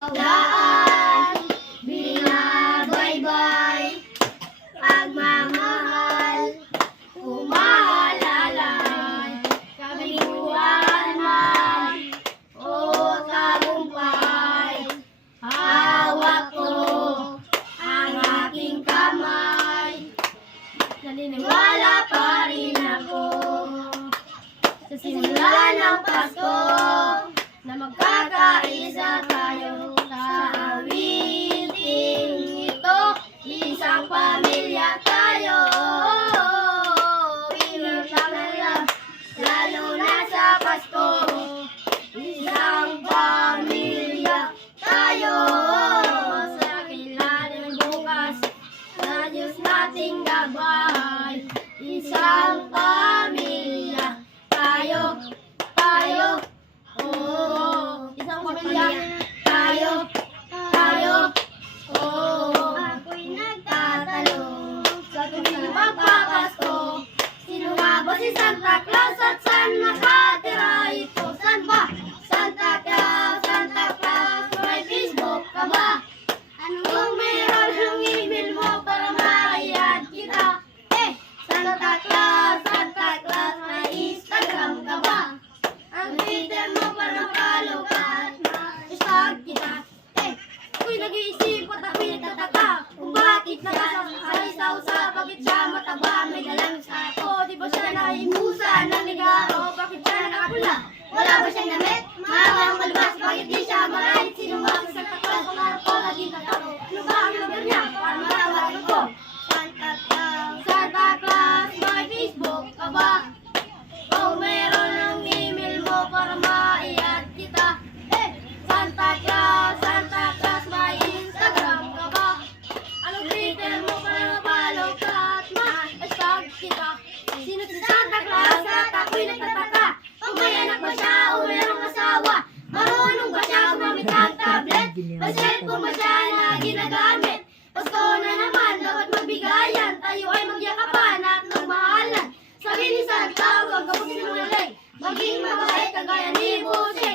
Daan, binabaybay, pagmamahal, umahalalay, kabiguan man, o tagumpay. Hawak ko ang aking kamay, naniniwala pa rin ako sa simula ng Pasko na magkakaisa tayo sa awiting ito. Isang pamilya tayo, pinagpapala, lalo na sa Pasko. Isang pamilya tayo, sa kilalim bukas na Diyos nating gabay. Isang pamilya tayo, tayo. Oh, isang pamilya tayo, tayo. Oh, ako'y nagtatanong sa tuwing magpapasko, sino nga ba si Santa Claus at saan nakatira ito? Saan ba? Santa Claus, may Facebook ka ba? Kung meron yung email mo para ma-add kita. Santa Claus, may Instagram ka ba? Ang Twitter mo para follow ka at ma-hashtag kita. Ako'y nag-iisip at ako'y nagtataka kung bakit nakasalisaw sa bakit siya mataba, may dalang sa ako. Di ba siya naimusa ng ligaro? Bakit siya nakapula? Wala ba siyang damit? Mahawang malabas, bakit di siya marait? Sino nga sa Santa Claus? Pangarap ko, naging katao. Ano ba ang number niya? Para matawag ko. Santa Claus, may Facebook ka ba? Kung meron ng email mo para ma-add kita. Santa Claus, may Instagram ka ba? Anong Twitter mo para ma-follow ka at ma-hashtag kita? Sino si Santa Claus at ako'y nagtataka kung may anak ba siya o merong asawa? Marunong ba siya gumamit ng tablet? May cellphone ba siya na ginagamit? Pasko na naman, dapat magbigayan, tayo ay magyakapan at magmahalan. Sabi ni Santa, huwag ka po sinungaling, maging mabait kagaya ni Bose.